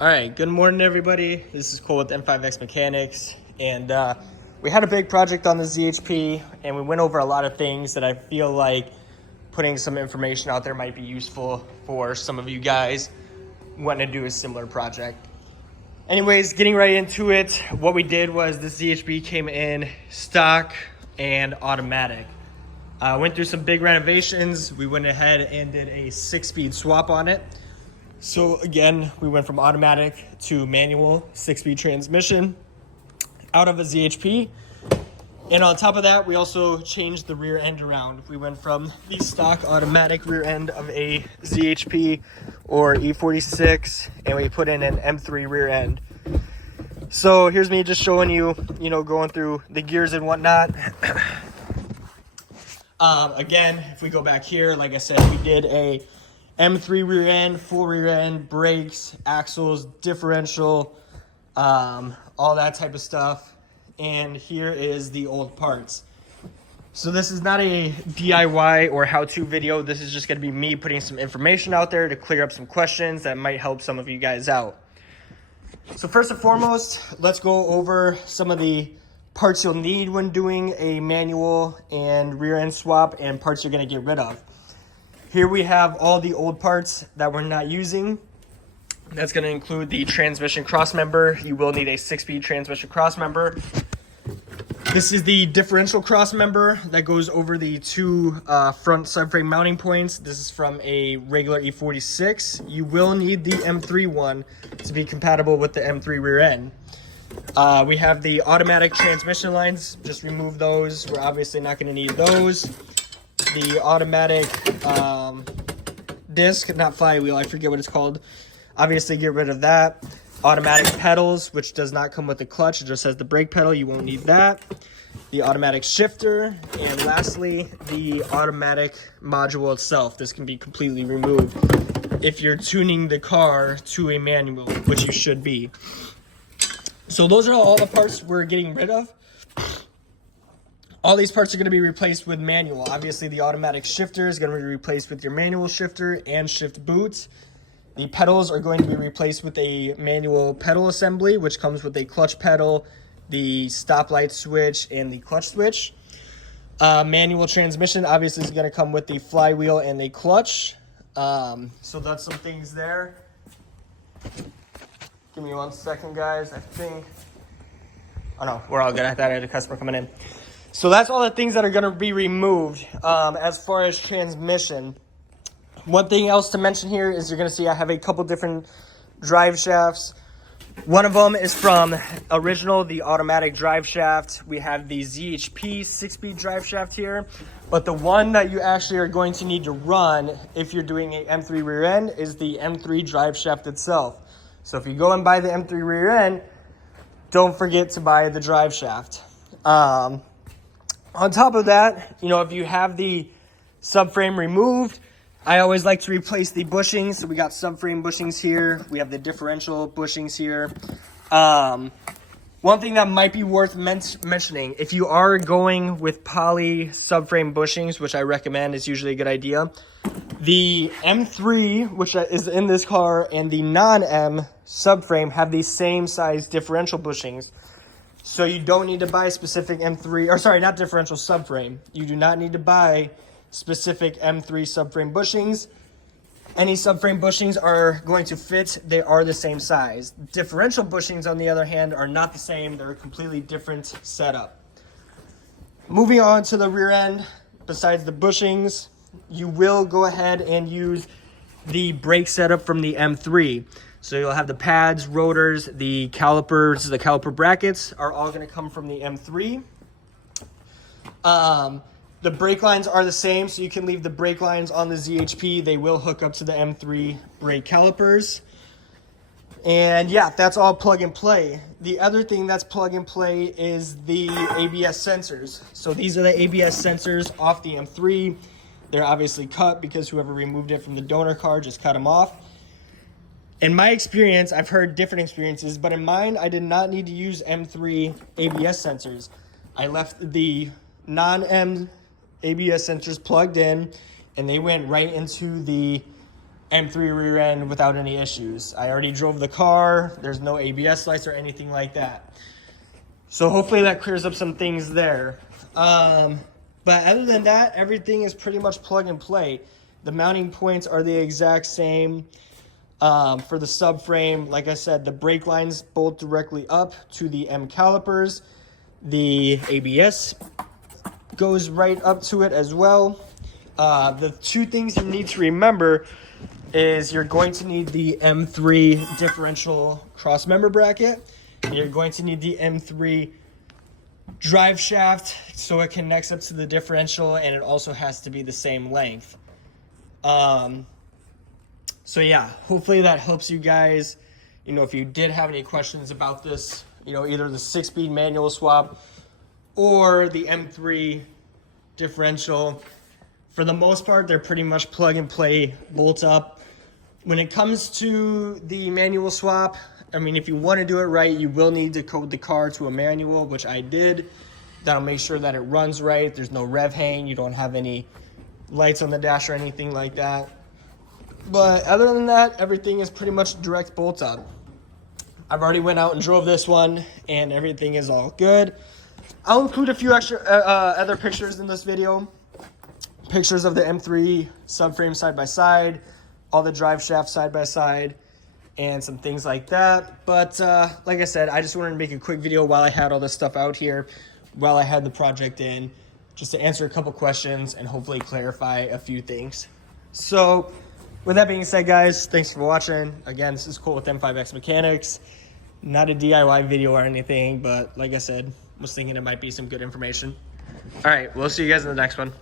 All right, good morning, everybody. This is Cole with M5X Mechanics, and we had a big project on the ZHP, and we went over a lot of things that I feel like putting some information out there might be useful for some of you guys wanting to do a similar project. Anyways, getting right into it, what we did was the ZHP came in stock and automatic. Went through some big renovations. We went ahead and did a 6-speed swap on it. So again, we went from automatic to manual 6-speed transmission out of a ZHP. And on top of that, we also changed the rear end around. We went from the stock automatic rear end of a ZHP or E46, and we put in an M3 rear end. So here's me just showing you, going through the gears and whatnot. Again, if we go back here, like I said, we did a M3 rear end, full rear end, brakes, axles, differential, all that type of stuff. And here is the old parts. So this is not a DIY or how-to video. This is just going to be me putting some information out there to clear up some questions that might help some of you guys out. So first and foremost, let's go over some of the parts you'll need when doing a manual and rear end swap and parts you're going to get rid of. Here we have all the old parts that we're not using. That's going to include the transmission cross member. You will need a 6-speed transmission cross member. This is the differential cross member that goes over the two front subframe mounting points. This is from a regular E46. You will need the M3 one to be compatible with the M3 rear end. We have the automatic transmission lines. Just remove those. We're obviously not going to need those. The automatic disc, not flywheel, I forget what it's called. Obviously get rid of that. Automatic pedals, which does not come with the clutch, it just has the brake pedal, you won't need that. The automatic shifter, and lastly, the automatic module itself. This can be completely removed if you're tuning the car to a manual, which you should be. So those are all the parts we're getting rid of. All these parts are going to be replaced with manual. Obviously, the automatic shifter is going to be replaced with your manual shifter and shift boots. The pedals are going to be replaced with a manual pedal assembly, which comes with a clutch pedal, the stoplight switch, and the clutch switch. Manual transmission obviously is going to come with the flywheel and the clutch. So that's some things there. Give me 1 second, guys. I think... Oh, no, we're all good. I thought I had a customer coming in. So that's all the things that are going to be removed as far as transmission. One thing else to mention here is you're going to see I have a couple different drive shafts. One of them is from original, the automatic drive shaft. We have the ZHP 6-speed drive shaft here. But the one that you actually are going to need to run if you're doing a M3 rear end is the M3 drive shaft itself. So if you go and buy the M3 rear end, don't forget to buy the drive shaft. On top of that, if you have the subframe removed, I always like to replace the bushings. So we got subframe bushings here. We have the differential bushings here. One thing that might be worth mentioning, if you are going with poly subframe bushings, which I recommend is usually a good idea, the M3, which is in this car, and the non-M subframe have the same size differential bushings. So you don't need to buy specific M3, or sorry, not differential subframe. You do not need to buy specific M3 subframe bushings. Any subframe bushings are going to fit. They are the same size. Differential bushings, on the other hand, are not the same. They're a completely different setup. Moving on to the rear end, besides the bushings, you will go ahead and use the brake setup from the M3. So you'll have the pads, rotors, the calipers, the caliper brackets are all going to come from the M3. The brake lines are the same, so you can leave the brake lines on the ZHP. They will hook up to the M3 brake calipers. And yeah, that's all plug and play. The other thing that's plug and play is the ABS sensors. So these are the ABS sensors off the M3. They're obviously cut because whoever removed it from the donor car just cut them off. In my experience, I've heard different experiences, but in mine, I did not need to use M3 ABS sensors. I left the non-M ABS sensors plugged in, and they went right into the M3 rear end without any issues. I already drove the car. There's no ABS lights or anything like that. So hopefully that clears up some things there. But other than that, everything is pretty much plug and play. The mounting points are the exact same. For the subframe, like I said, the brake lines bolt directly up to the M calipers. The ABS goes right up to it as well. The two things you need to remember is you're going to need the M3 differential cross member bracket. And you're going to need the M3 drive shaft so it connects up to the differential, and it also has to be the same length. So yeah, hopefully that helps you guys. You know, if you did have any questions about this, you know, either the 6-speed manual swap or the M3 differential, for the most part, they're pretty much plug and play, bolt up. When it comes to the manual swap, I mean, if you want to do it right, you will need to code the car to a manual, which I did. That'll make sure that it runs right. There's no rev hang. You don't have any lights on the dash or anything like that. But other than that, everything is pretty much direct bolt up. I've already went out and drove this one, and everything is all good. I'll include a few extra other pictures in this video. Pictures of the M3 subframe side by side, all the drive shaft side by side, and some things like that. But like I said, I just wanted to make a quick video while I had all this stuff out here, while I had the project in, just to answer a couple questions and hopefully clarify a few things. So with that being said, guys, thanks for watching. Again, this is Cool with M5X Mechanics. Not a DIY video or anything, but like I said, was thinking it might be some good information. All right, we'll see you guys in the next one.